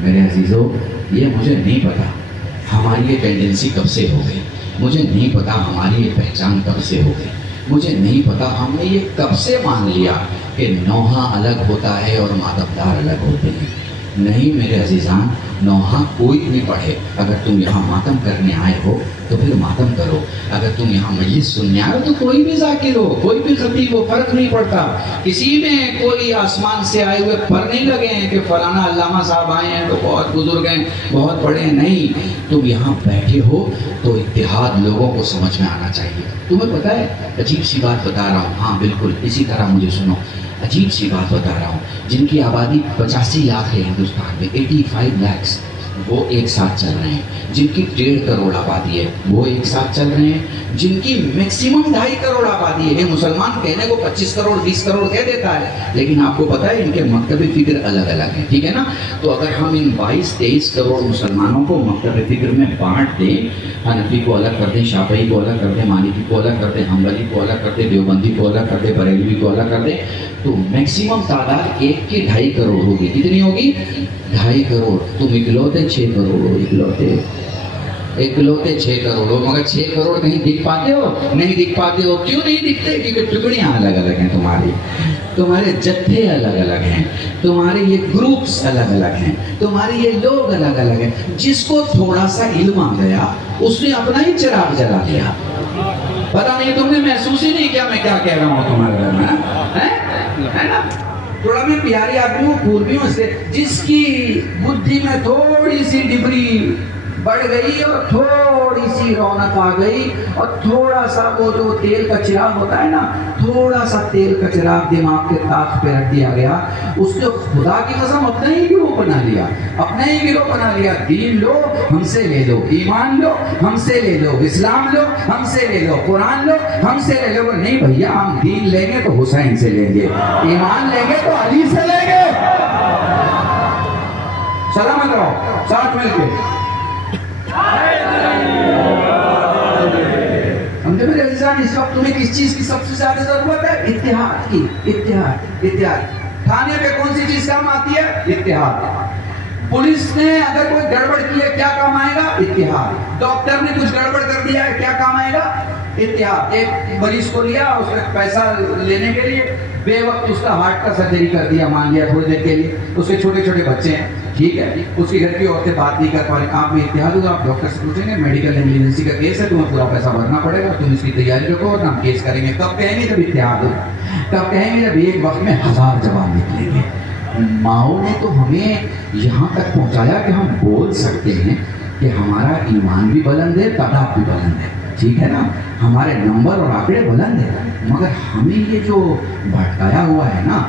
میرے عزیزوں یہ مجھے نہیں پتا ہماری یہ ٹینڈنسی کب سے ہو گئی، مجھے نہیں پتا ہماری یہ پہچان کب سے ہو گئی، مجھے نہیں پتا ہم نے یہ کب سے مان لیا کہ نوحہ الگ ہوتا ہے اور ماتمدار الگ ہوتے ہیں۔ نہیں میرے عزیزان، نوحہ کوئی بھی پڑھے، اگر تم یہاں ماتم کرنے آئے ہو تو پھر ماتم کرو، اگر تم یہاں مجلس سننے آئے ہو تو کوئی بھی ذاکر ہو، کوئی بھی خطیب ہو، فرق نہیں پڑتا۔ کسی میں کوئی آسمان سے آئے ہوئے پر نہیں لگے ہیں کہ فلانا علامہ صاحب آئے ہیں تو بہت بزرگ ہیں، بہت بڑے ہیں، نہیں۔ تم یہاں بیٹھے ہو تو اتحاد لوگوں کو سمجھ میں آنا چاہیے۔ تمہیں پتہ ہے عجیب سی بات بتا رہا ہوں، ہاں بالکل اسی طرح مجھے سنو، عجیب سی بات بتا رہا ہوں، جن کی آبادی 85 لاکھ ہے ہندوستان میں، 85 لاکھ، وہ ایک ساتھ چل رہے ہیں۔ جن کی 1.5 کروڑ آبادی ہے وہ ایک ساتھ چل رہے ہیں۔ جن کی میکسیمم 2.5 کروڑ آبادی ہے، مسلمان کہنے کو 25 کروڑ 20 کروڑ کہہ دیتا ہے، لیکن آپ کو پتہ ہے ان کے مکتب فکر الگ الگ ہیں، ٹھیک ہے نا؟ تو اگر ہم ان 22-23 کروڑ مسلمانوں کو مکتب فکر میں بانٹ دیں، حنفی کو الگ کر دیں، شافعی کو الگ کر دیں، مالکی کو الگ کر دیں، حنبلی کو الگ کر دیں، دیوبندی کو الگ کر دیں، بریلوی کو الگ کر دیں، تو میکسیمم تعداد ایک کی 2.5 کروڑ ہوگی۔ کتنی ہوگی؟ 2.5 کروڑ۔ تم اکلوتے 6 کروڑ ہو، اکلوتے 6 کروڑ ہو، مگر 6 کروڑ کہیں دکھ پاتے ہو؟ نہیں دکھ پاتے ہو۔ کیوں نہیں دکھتے؟ کیونکہ ٹکڑیاں الگ الگ ہیں تمہاری، تمہارے جتھے الگ الگ ہیں، تمہارے یہ گروپس الگ الگ ہیں، تمہارے یہ لوگ الگ الگ ہیں۔ جس کو تھوڑا سا علم آ گیا اس نے اپنا ہی چراغ جلا لیا، پتہ نہیں تم نے محسوس ہی نہیں کیا میں کیا کہہ رہا ہوں تمہارے گھر میں، ہے نا؟ تھوڑا میں پیاری آدمی ہوں، پوربی ہوں، سے جس کی بدھی میں تھوڑی سی ڈبری بڑھ گئی اور تھوڑی سی رونق آ گئی اور تھوڑا سا وہ جو تیل کا چراغ ہوتا ہے نا، تھوڑا سا تیل کا چراغ دماغ کے طاق پہ رکھ دیا گیا، اس نے خدا کی قسم اپنا ہی گروہ بنا لیا، اپنا ہی گروہ بنا لیا۔ دین لو ہم سے لے لو، ایمان لو ہم سے لے لو، اسلام لو ہم سے لے لو، قرآن لو ہم سے لے لو۔ نہیں بھیا، ہم دین لیں گے تو حسین سے لیں گے، ایمان لیں گے تو علی سے لیں گے۔ سلامت رہو ساتھ مل کے۔ سمجھے میرے عزیزان، اس وقت تمہیں کس چیز کی سب سے زیادہ ضرورت ہے؟ اتحاد کی، اتحاد۔ تھانے پہ کون سی چیز کام آتی ہے؟ اتحاد۔ پولیس نے اگر کوئی گڑبڑ کی ہے کیا کام آئے گا؟ اتحاد۔ ڈاکٹر نے کچھ گڑبڑ کر دیا ہے کیا کام آئے گا؟ اتحاد۔ ایک مریض کو لیا، اس نے پیسہ لینے کے لیے بے وقت اس کا ہارٹ کا سرجری کر دیا، مان لیا تھوڑی دیر کے لیے، اس کے چھوٹے چھوٹے بچے ہیں، ٹھیک ہے، اس کی گھر کی عورتیں بات نہیں کر پا رہی، آپ میں اتحاد ہوگا، آپ ڈاکٹر سے پوچھیں گے میڈیکل ایمرجنسی کا کیس ہے، تمہیں پورا پیسہ بھرنا پڑے گا، تم اس کی تیاری رکھو اور ہم کیس کریں گے۔ کب کہیں گے؟ جب اتحاد ہو، کب کہیں گے؟ جب ایک وقت میں 1000 جواب نکلیں گے۔ ماؤں نے تو ہمیں یہاں تک پہنچایا کہ ہم بول سکتے ہیں کہ ہمارا ایمان بھی بلند ہے، تعداد بھی بلند ہے، ٹھیک ہے نا، ہمارے نمبر اور آنکڑے بلند ہیں، مگر ہمیں یہ جو بھٹکایا ہوا ہے نا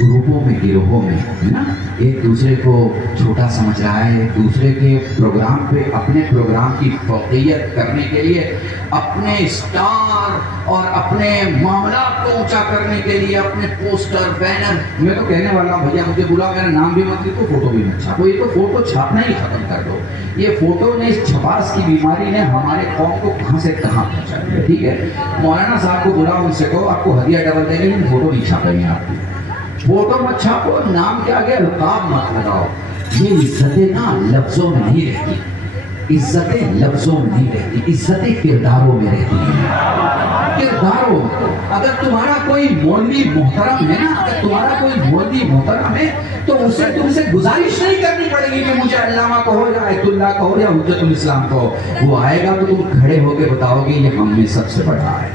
گروپوں میں، گروہوں میں، ہے نا، ایک دوسرے کو چھوٹا سمجھ رہا ہے، ایک دوسرے کے پروگرام پہ اپنے پروگرام کی فوقیت کرنے کے لیے، اپنے اسٹار اور اپنے معاملات کو اونچا کرنے کے لیے اپنے پوسٹر، بینر، میں تو کہنے والا ہوں بھیا مجھے بلا، میرا نام بھی مت لکھو، فوٹو بھی مت چھاپو، یہ تو فوٹو چھاپنا ہی ختم کر دو۔ یہ فوٹو نے، اس چھپاس کی بیماری نے ہمارے قوم کو کہاں سے کہاں پہنچا دیا، ٹھیک ہے۔ مولانا صاحب کو بلاؤ، ان سے کہو آپ کو ہدیہ ڈبل دیں گے لیکن فوٹو نہیں چھاپیں گے آپ کی، فوٹو مت چھاپو، نام کے آگے القاب مت لگاؤ۔ یہ عزتیں نا لفظوں میں نہیں رہتی، عزتیں لفظوں میں نہیں رہتی، عزتیں کرداروں میں رہتی ہیں، کرداروں۔ اگر تمہارا کوئی مولوی محترم ہے نا، اگر تمہارا کوئی مولوی محترم ہے تو اسے تم سے گزارش نہیں کرنی پڑے گی کہ مجھے علامہ کہو یا آیت اللہ کہو یا حجت الاسلام کہو، وہ آئے گا تو تم کھڑے ہو کے بتاؤ گے یہ ہم میں سب سے بڑا ہے۔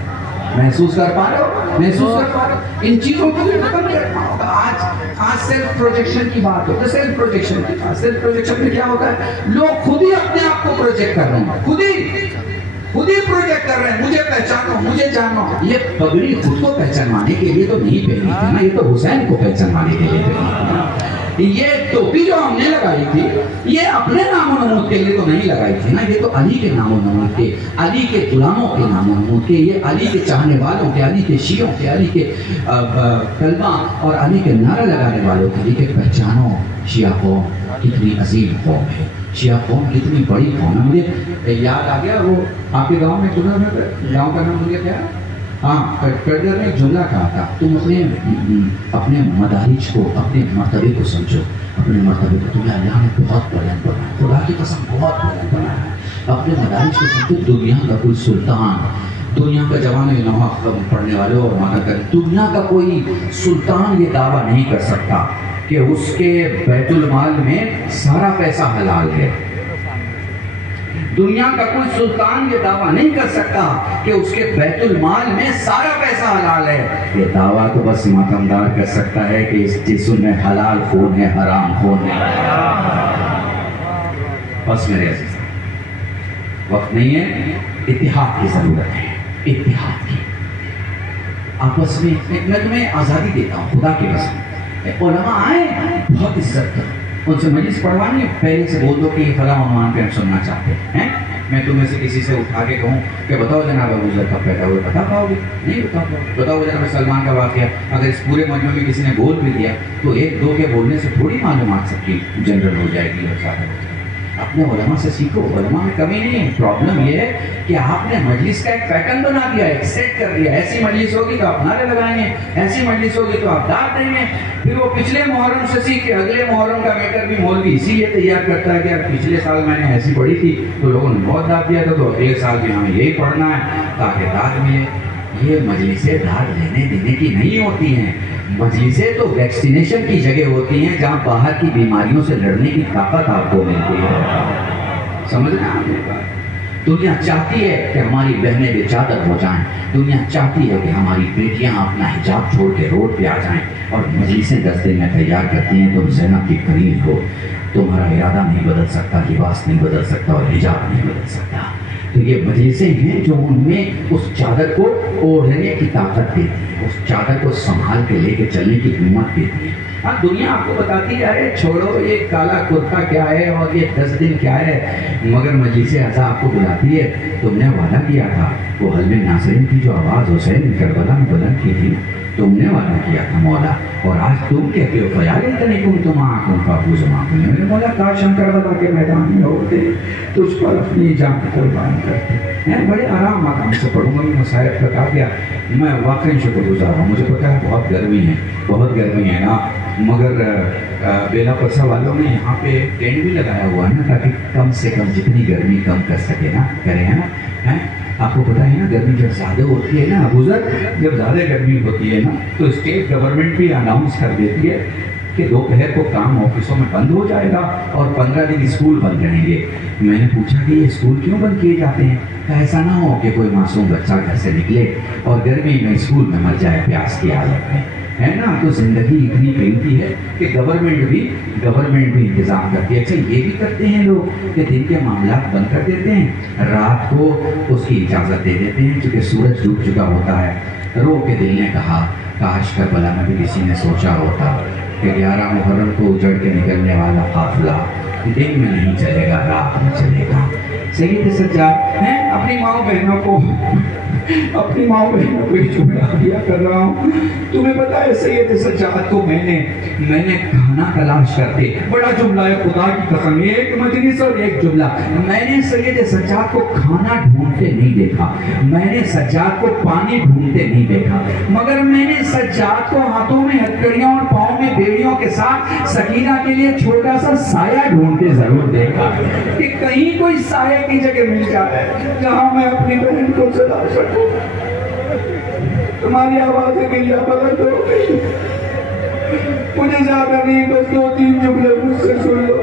محسوس کر پا رہے ہو؟ محسوس کر پا رہے ہو؟ ان چیزوں کو بھی ختم کرنا ہوگا۔ آج سیلف پروجیکشن کی بات ہوتا ہے، سیلف پروجیکشن کی بات۔ سیلف پروجیکشن میں کیا ہوتا ہے؟ لوگ خود ہی اپنے آپ کو پروجیکٹ کر رہے ہیں، خود ہی پروجیکٹ کر رہے ہیں، مجھے پہچانو، مجھے جانو۔ یہ پگڑی خود کو پہچانوانے کے لیے تو نہیں پہنی تھی نا، یہ تو حسین کو پہچانوانے کے لیے پہنی تھی نا۔ یہ ٹوپی جو ہم نے لگائی تھی یہ اپنے نام و نمود کے لیے تو نہیں لگائی تھی نا، یہ تو علی کے نام و نمود کے، علی کے غلاموں کے نام و نمود کے، یہ علی کے چاہنے والوں کے، علی کے شیعوں کے، علی کے کلمہ اور علی کے نعرہ لگانے والوں کے لیے کہ پہچانو شیعہ قوم کتنی عظیم قوم ہے، شیعہ قوم کتنی بڑی قوم ہے۔ مجھے یاد آ گیا وہ آپ کے گاؤں میں، گاؤں کا نام مجھے کیا ہاں پیڈر نے ایک جملہ کہا تھا، تم اپنے مدارج کو، اپنے مرتبے کو سمجھو، اپنے مرتبے کو تمہیں اللہ نے بہت بلند بنایا، خدا کی قسم بہت بلند بنایا ہے، اپنے مدارج کو سمجھو۔ دنیا کا کوئی سلطان، دنیا کا جوان نماز پڑھنے والوں اور مانا کریں، دنیا کا کوئی سلطان یہ دعویٰ نہیں کر سکتا کہ اس کے بیت المال میں سارا پیسہ حلال ہے۔ دنیا کا کوئی سلطان یہ دعویٰ نہیں کر سکتا کہ اس کے بیت المال میں سارا پیسہ حلال ہے۔ یہ دعویٰ تو بس ماتمدار کر سکتا ہے کہ اس جسم میں حلال خون ہے، حرام خون ہے۔ بس میرے عزیز، وقت نہیں ہے، اتحاد کی ضرورت ہے، اتحاد کی۔ آپس میں میں تمہیں آزادی دیتا ہوں خدا کی قسم، علماء آئے بہت عزت کرو، ان سے مجلس پڑھوانی، پہلے سے بول دو کہ یہ فلاں عنوان پہ ہم سننا چاہتے ہیں۔ میں تمہیں سے کسی سے اٹھا کے کہوں کہ بتاؤ جناب ابو ذر کب پیدا ہوئے، بتا پاؤ گے؟ نہیں بتا پاؤ۔ بتاؤ جناب سلمان کا واقعہ اگر اس پورے مجمع میں کسی نے بول بھی دیا تو ایک دو کے بولنے سے تھوڑی معلومات سب کی جنرل ہو جائے گی اور زیادہ ہو جائے گی۔ اپنے علماء سے سیکھو، علماء میں کمی نہیں ہے۔ پرابلم یہ ہے کہ آپ نے مجلس کا ایک پیٹرن بنا دیا، ایک سیٹ کر دیا، ایسی مجلس ہوگی تو آپ نعرے لگائیں گے، ایسی مجلس ہوگی تو آپ داد دیں گے۔ پھر وہ پچھلے محرم سے سیکھ کے اگلے محرم کا میٹر بھی مولوی اسی لیے تیار کرتا ہے کہ یار پچھلے سال میں نے ایسی پڑھی تھی تو لوگوں نے بہت داد دیا تھا، تو اگلے سال بھی ہمیں یہی پڑھنا ہے تاکہ داد ملے۔ یہ مجلسیں داد لینے دینے کی نہیں ہوتی ہیں، مجلسیں تو ویکسینیشن کی جگہ ہوتی ہیں جہاں باہر کی بیماریوں سے لڑنے کی طاقت آپ کو ملتی ہے۔ سمجھنا آپ نے بات؟ دنیا چاہتی ہے کہ ہماری بہنیں بے چادر ہو جائیں، دنیا چاہتی ہے کہ ہماری بیٹیاں اپنا حجاب چھوڑ کے روڈ پہ آ جائیں، اور مجلسیں 10 دن میں تیار کرتی ہیں تم زینب کی قریب ہو۔ تمہارا ارادہ نہیں بدل سکتا، لباس نہیں بدل سکتا، اور حجاب نہیں بدل سکتا۔ تو یہ مجلسیں ہیں جو ان میں اس چادر کو اوڑھنے کی طاقت دیتی ہیں، اس چادر کو سنبھال کے لے کے چلنے کی ہمت دیتی ہے۔ ہاں دنیا آپ کو بتاتی ہے ارے چھوڑو یہ کالا کرتا کیا ہے اور یہ 10 دن کیا ہے، مگر مجلس اعضا آپ کو بلاتی ہے۔ تم نے وعدہ کیا تھا، وہ حلم ناصرین کی جو آواز حسین کربلا میں بلند کی تھی، تم نے وعدہ کیا تھا مولا، اور آج تم کہتے ہو فیالتنکم تمعکم فافوز معکم، میرے مولا کاش ہم کربلا کے میدان میں ہوتے، تجھ پر اپنی جان قربان کرتے۔ میں بڑے آرام مقام سے پڑھوں گا، میں مسائب تک آ گیا، میں واقعی شکر گزار ہوں۔ مجھے پتا ہے بہت گرمی ہے، بہت گرمی ہے نا، مگر بیلا پرسا والوں نے یہاں پہ ٹینٹ بھی لگایا ہوا ہے نا تاکہ کم سے کم جتنی گرمی کم کر سکے نا، کرے ہیں نا۔ آپ کو پتا ہے نا گرمی جب زیادہ ہوتی ہے نا ابو ذر، جب زیادہ گرمی ہوتی ہے نا تو اسٹیٹ گورنمنٹ بھی اناؤنس کر دیتی ہے کہ دوپہر کو کام آفسوں میں بند ہو جائے گا اور 15 دن اسکول بند رہیں گے۔ میں نے پوچھا کہ یہ اسکول کیوں بند کیے جاتے ہیں؟ کہ ایسا نہ ہو کہ کوئی معصوم بچہ گھر سے نکلے اور گرمی میں اسکول میں مر جائے پیاس کی حالت میں، ہے نا۔ تو زندگی اتنی قیمتی ہے کہ گورنمنٹ بھی انتظام کرتی ہے۔ اچھا یہ بھی کرتے ہیں لوگ کہ دن کے معاملات بند کر دیتے ہیں، رات کو اس کی اجازت دے دیتے ہیں کیونکہ سورج ڈوب چکا ہوتا ہے۔ رو کے دل نے کہا کاش کربلا میں بھی کسی نے سوچا ہوتا کہ 11 محرم کو اجڑ کے نکلنے والا قافلہ دن میں نہیں چلے گا، رات میں چلے گا۔ سید سجاد ہیں اپنی ماں بہنوں کو ایک جملہ دیا کر رہا ہوں۔ تمہیں پتا ہے سید سجاد کو میں نے کھانا تلاش کرتے، بڑا جملہ ہے خدا کی قسم، ایک مجلس اور ایک جملہ، میں نے سید سجاد کو کھانا ڈھونڈتے نہیں دیکھا، میں نے سجاد کو پانی ڈھونڈتے نہیں دیکھا، مگر میں نے سجاد کو ہاتھوں میں ہتھکڑیوں اور پاؤں میں بیڑیوں کے ساتھ سکینہ کے لیے چھوٹا سا سایہ ڈھونڈتے ضرور دیکھا کہ کہیں کوئی سایہ کی جگہ مل جائے جہاں میں اپنی بہن کو سلا سکوں۔ تمہاری آوازیں میری بلند ہو گئی، مجھے زیادہ نہیں، بس 2-3 جملے مجھ سے سن لو۔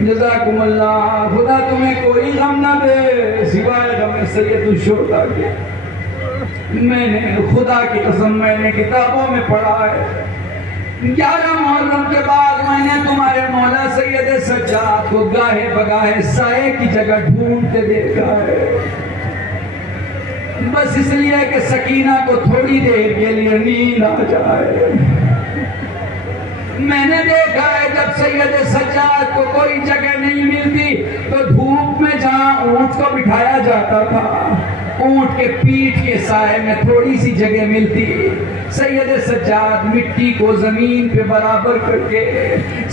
جزاکم اللہ، خدا تمہیں کوئی غم نہ دے سوائے غم سید الشہداء کے۔ میں نے خدا کی قسم میں نے کتابوں میں پڑھا ہے 11 محرم کے بعد میں نے تمہارے مولا سید سجاد کو گاہے بگاہے سائے کی جگہ ڈھونڈتے دیکھا ہے، بس اس لیے کہ سکینہ کو تھوڑی دیر کے لیے نیند آ جائے۔ میں نے دیکھا ہے جب سید سجاد کو کوئی جگہ نہیں ملتی تو دھوپ میں جہاں اونٹ کو بٹھایا جاتا تھا اونٹ کے پیٹھ کے سائے میں تھوڑی سی جگہ ملتی، سید سجاد مٹی کو زمین پہ برابر کر کے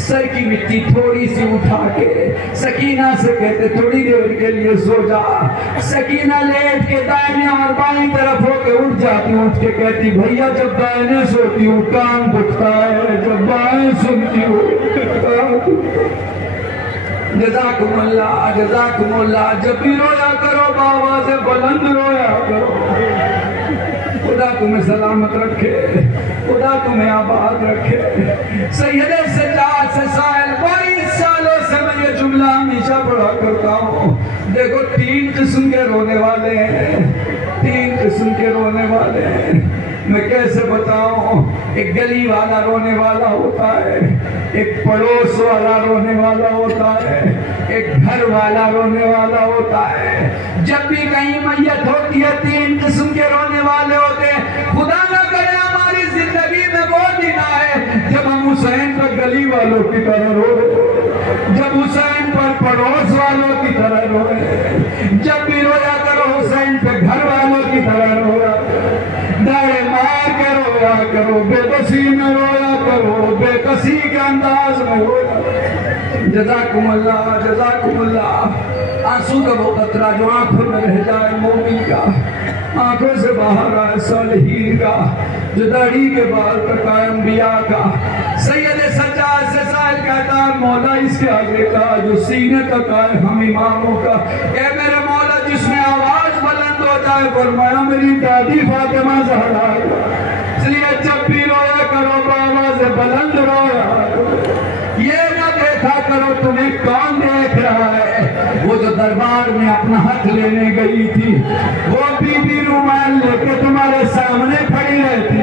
سر کی مٹی تھوڑی سی اٹھا کے سکینہ سے کہتے تھوڑی دیر کے لیے سو جا۔ سکینہ لیٹ کے دائیں اور بائیں طرف ہو کے اٹھ جاتی، اٹھ کے کہتی بھیا جب دائیں سوتی ہوں کان دکھتا ہے، جب بائیں سنتی ہوں۔ جزاکم اللہ، جزاکم اللہ۔ جب بھی رویا کرو بآواز بلند رویا کرو۔ خدا تمہیں سلامت رکھے، خدا تمہیں آباد رکھے۔ سید سجاد سے سائل 22 سالوں سے میں یہ جملہ ہمیشہ پڑھا کرتا ہوں۔ دیکھو 3 قسم کے رونے والے ہیں، 3 قسم کے رونے والے ہیں۔ میں کیسے بتاؤں؟ ایک گلی والا رونے والا ہوتا ہے، ایک پڑوس والا رونے والا ہوتا ہے، ایک گھر والا رونے والا ہوتا ہے۔ جب بھی کہیں میت ہوتی ہے 3 قسم کے رونے والے ہوتے ہیں۔ خدا نہ کرے ہماری زندگی میں وہ دن آئے جب ہم حسین پر گلی والوں کی طرح روئے، جب حسین پر پڑوس والوں کی طرح روئے۔ جب بھی رویا کرو حسین پہ گھر والوں کی طرح رویا، داڑے مار کے رویا کرو، بے بسی میں رویا کرو، بے کسی کے انداز میں رویا۔ جزاکم اللہ، جزاکم اللہ۔ آنسو کا وہ قطرہ جو آنکھوں میں رہ جائے مومن کا، آنکھوں سے باہر آئے صالحین کا، جو داڑھی کے بال تک آئے انبیاء کا۔ سید سجاد سے سائل کہتا ہے مولا اس کے آگے کا جو سینے تک آئے ہم اماموں کا، اے میرے مولا جس میں آواز بلند ہو جائے، فرمایا میری دادی فاطمہ زہرا۔ اس لیے جب بھی رویا کرو بآواز بلند رویا کرو۔ یہ نہ دیکھا کرو تمہیں کون دیکھ رہا ہے۔ وہ جو دربار میں اپنا حق لینے گئی تھی، وہ بی بی رومال لے کے تمہارے سامنے کھڑی رہتی۔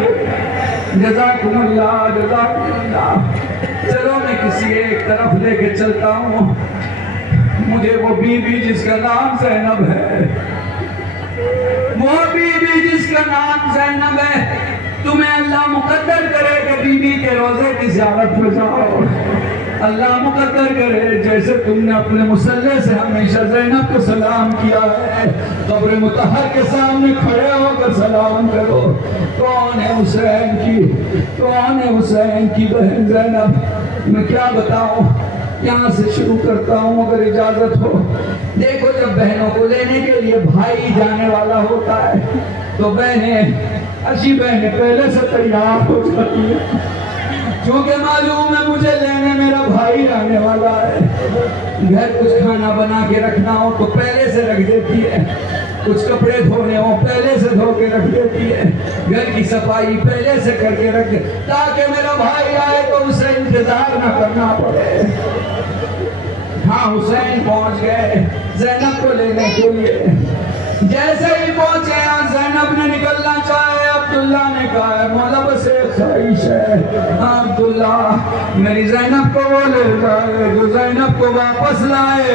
جزاکم اللہ، جزاکم اللہ۔ چلو میں کسی ایک طرف لے کے چلتا ہوں۔ مجھے وہ بی بی جس کا نام زینب ہے، وہ بی بی جس کا نام زینب ہے، تمہیں اللہ مقدر کرے کہ بی بی کے روزے کی زیارت میں جاؤ۔ اللہ مقدر کرے جیسے تم نے اپنے مسلح سے ہمیشہ زینب کو سلام کیا ہے، قبر مطہر کے سامنے کھڑے ہو کر سلام کرو۔ کون ہے حسین کی، کون ہے حسین کی بہن زینب؟ میں کیا بتاؤں، یہاں سے شروع کرتا ہوں اگر اجازت ہو۔ دیکھو جب بہنوں کو لینے کے لیے بھائی جانے والا ہوتا ہے تو اچھی بہنیں پہلے سے تیار ہو جاتی ہیں، کیونکہ معلوم ہے مجھے لینے میرا بھائی آنے والا ہے۔ گھر کچھ کھانا بنا کے رکھنا ہو تو پہلے سے رکھ دیتی ہے، کچھ کپڑے دھونے ہو پہلے سے دھو کے رکھ دیتی ہے، گھر کی صفائی پہلے سے کر کے رکھ دیتی ہے تاکہ میرا بھائی آئے تو اسے انتظار نہ کرنا پڑے۔ ہاں حسین پہنچ گئے زینب کو لینے کے لیے۔ جیسے ہی پہنچے یہاں زینب نے نکلنا چاہے، عبداللہ نے کہا ہے مولا بس ایک خواہش ہے، عبداللہ میری زینب کو وہ لے جائے جو زینب کو واپس لائے۔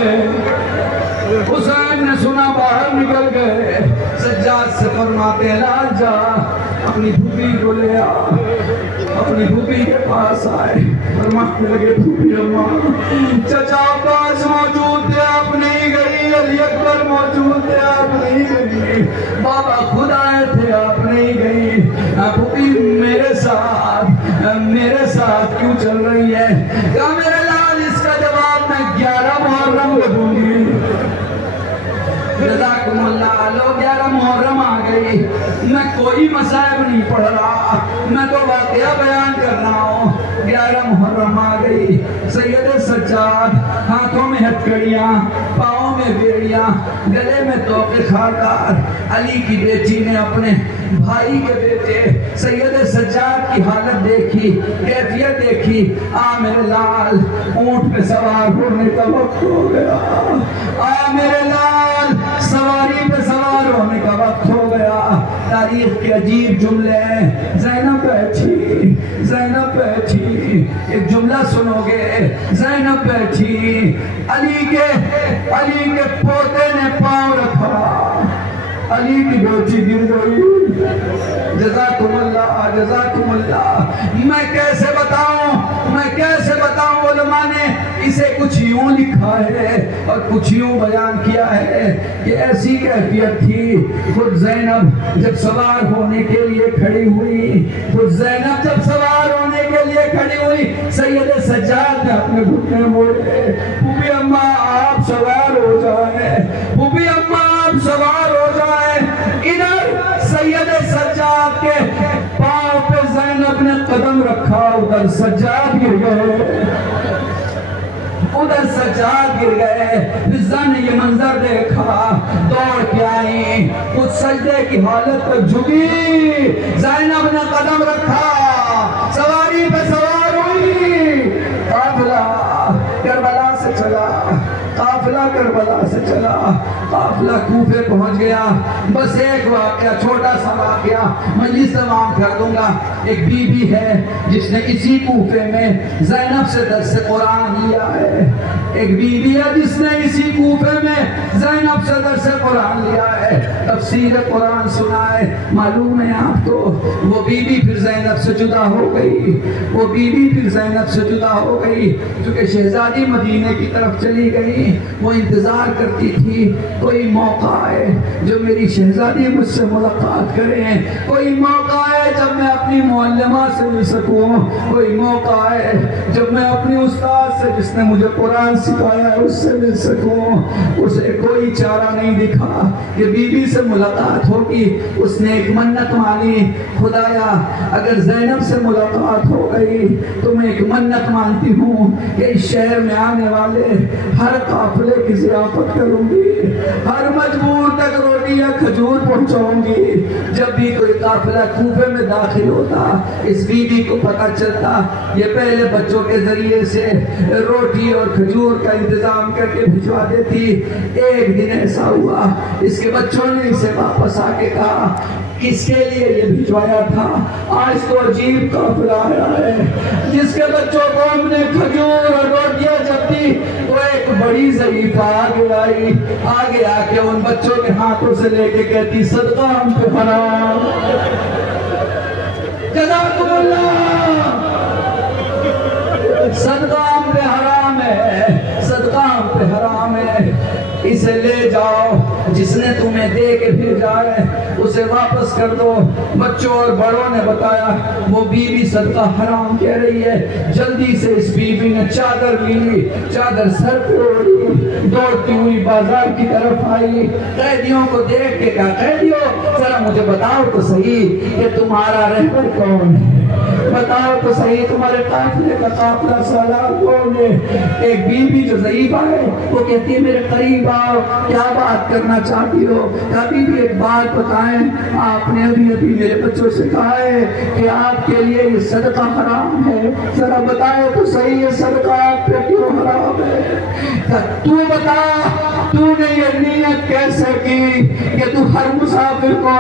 حسین نے سنا باہر نکل گئے، سجاد سے فرماتے ہیں لال جا اپنی پھوپھی کو لے آ۔ اپنی پھوپھی کے پاس آئے، فرمانے لگے پھوپھی اماں چچا عباس موجود تھے آپ نہیں گئی، علی اکبر موجود تھے آپ نہیں گئی، بابا خود آئے تھے آپ نہیں گئی، پھوپھی میرے ساتھ کیوں چل رہی ہے؟ کہا میرے لال اس کا جواب میں 11 محرم کو دوں گی۔ جزاکم اللہ، لو 11 محرم آ گئی، میں کوئی مصائب نہیں پڑھ رہا، میں تو واقعہ بیان کر رہا ہوں۔ 11 محرم آ گئی، سید سجاد ہاتھوں میں ہتھکڑیاں، پاؤں میں بیڑیاں، گلے میں توق خاکار۔ علی کی بیٹی نے اپنے بھائی کے بیٹے سید سجاد کی حالت دیکھی، کیفیت دیکھی، میرے لال اونٹ پہ سوار ہونے کا وقت ہو گیا، میرے لال سواری پہ سوار ہونے کا وقت ہو گیا۔ تاریخ کے عجیب جملے ہیں، زینب بیٹھی، زینب بیٹھی، ایک جملہ سنو گے، زینب بیٹھی، علی کے پوتے نے پاؤں رکھا، علی کی بیٹی گر گئی۔ جزاکم اللہ، جزاکم اللہ۔ میں کیسے بتاؤں وہ علماء نے اسے کچھ یوں لکھا ہے اور کچھ یوں بیان کیا ہے کہ ایسی کیفیت تھی، خود زینب جب سوار ہونے کے لیے کھڑی ہوئی، خود زینب جب سوار ہونے کے لیے کھڑی ہوئی، سید سجاد نے اپنے گھٹنے موڑے، پھوپھی اماں آپ سوار ہو جائیں، پھوپھی اماں آپ سوار ہو جائیں۔ ادھر سید سجاد کے پاؤں پہ زینب نے قدم رکھا، ادھر سجاد گر گئے، ادھر سجاد گر گئے۔ فضا نے یہ منظر دیکھا، دوڑ کے آئی، خود سجدے کی حالت تک جھکی، زینب نے قدم رکھا، سواری پہ سوار ہوئی، قافلہ کربلا سے چلا، قافلہ کربلا سے چلا، قافلہ کوفے پہنچ گیا۔ بس ایک واقعہ، چھوٹا سا واقعہ مجلس تمام کر دوں گا۔ ایک بی بی ہے جس نے اسی کوفے میں زینب سے درس قرآن لیا ہے، ایک بی بی ہے جس نے اسی کوفے میں زینب سے درس قرآن لیا ہے، تفسیر قرآن سنا ہے۔ معلوم ہے آپ کو وہ بی بی پھر زینب سے جدا ہو گئی، وہ بی بی پھر زینب سے جدا ہو گئی، چونکہ شہزادی مدینے کی طرف چلی گئی۔ وہ انتظار کرتی تھی کوئی موقع آئے جو میری شہزادی مجھ سے ملاقات کریں، کوئی موقع آئے جب میں اپنی معلمہ سے مل سکوں، کوئی موقع آئے جب میں اپنی استاد سے جس نے مجھے قرآن سکھایا ہے اس سے مل سکوں۔ اسے کوئی چارہ نہیں دکھا کہ بی بی سے ملاقات ہوگی۔ اس نے ایک منت مانی، خدایا اگر زینب سے ملاقات ہو گئی تو میں ایک منت مانتی ہوں کہ اس شہر میں آنے والے ہر قافلے کی ضیافت کروں گی، ہر مجبور تک روٹی یا کھجور پہنچاؤں گی۔ جب بھی کوئی قافلہ کوفے میں داخل ہوتا، اس بی بی کو پتہ چلتا، یہ پہلے بچوں کے ذریعے سے روٹی اور کھجور کا انتظام کر کے بھجوا دیتی۔ ایک دن ایسا ہوا، اس کے بچوں نے اسے واپس آ کے کہا کس کے لیے یہ بھجوایا تھا؟ آج تو عجیب قافلہ آیا ہے جس کے بچوں کو ہم نے کھجور اور روٹیاں جب دی تو ایک بڑی ضعیفہ آگے آ کے ان بچوں کے ہاتھوں سے لے کے کہتی صدقہ ہم پہ حرام، جزاکم اللہ، صدقہ ہم پہ حرام ہے، صدقہ ہم پہ حرام ہے، اسے لے جاؤ، جس نے تمہیں دے کے بھیجا ہے اسے واپس کر دو۔ بچوں اور بڑوں نے بتایا وہ بی بی صدقہ حرام کہہ رہی ہے۔ جلدی سے اس بی بی نے چادر لی، چادر سر پہ اوڑھی، دوڑتی ہوئی بازار کی طرف آئی، قیدیوں کو دیکھ کے کہا قیدیوں ذرا مجھے بتاؤ تو صحیح کہ تمہارا رہبر کون ہے، بتاؤ تو صحیح تمہارے قافلے کا قافلہ سالار کون ہے۔ ایک بی بی جو ضعیفہ ہے وہ کہتی ہے میرے قریب آؤ، کیا بات کرنا چاہتی ہو؟ کبھی بھی ایک بات بتائیں، آپ نے ابھی میرے بچوں سے کہا ہے کہ آپ کے لیے یہ صدقہ حرام ہے، ذرا بتائے تو صحیح یہ صدقہ آپ پہ کیوں حرام ہے؟ تو بتا تو نے یہ نیت کیسے کی کہ تو ہر مسافر کو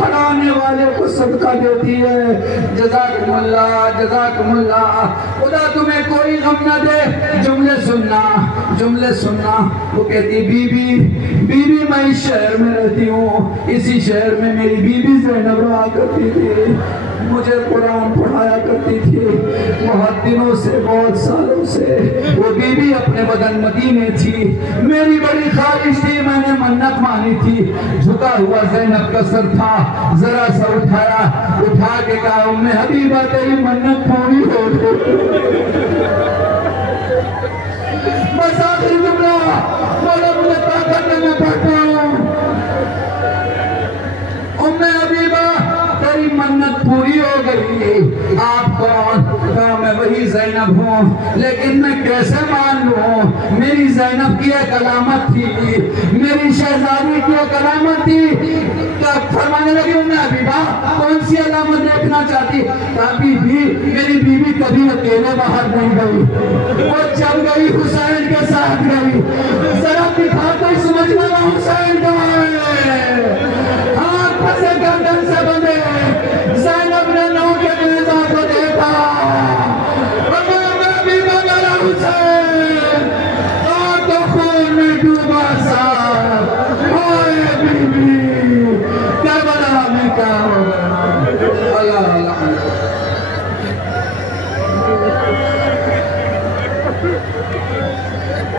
ہرانے والے کو صدقہ دیتی ہے؟ جزاکم اللہ، جزاکم اللہ، خدا تمہیں کوئی غم نہ دے۔ جملے سننا، جملے سننا۔ وہ کہتی بی بی میں اس شہر میں رہتی ہوں، اسی شہر میں میری بی بی زینب رہا کرتی تھی، مجھے قرآن پڑھایا کرتی تھی بہت دنوں سے، بہت سالوں سے۔ وہ بی بی اپنے بدن مدینے تھی، میری بڑی خواہش تھی، میں نے منت مانی تھی، جھکا ہوا زینب کا سر تھا، ذرا سا اٹھایا، اٹھا کے کہا ام حبیبہ تیری منت پوری ہو گئی۔ بس آخری جملہ بولو مجھے طاقت میں پڑھتا ہوں، ام حبیبہ تیری منت پوری ہو گئی۔ آپ کون؟ کہا میں وہی زینب ہوں، لیکن میں کیسے مان لوں؟ میری زینب کی ایک علامت تھی، میری شہزادی کی ایک علامت تھی۔ فرمانے لگی ام حبیبہ کون سی علامت دیکھنا چاہتی؟ کہا میری بیوی کبھی اکیلے باہر نہیں گئی، وہ جب گئی حسین کے ساتھ گئی، ذرا دکھا تو سمجھ میں حسین کہاں ہے؟ ہاتھ پسے گردن سے بندے، زینب نے نو کے نیزہ کو دیکھا، ام حبیبہ میرا حسین، اور تو خون میں ڈوبا سا، اوے بی بی کربلا میں کیا ہوگا؟ اللہ اللہ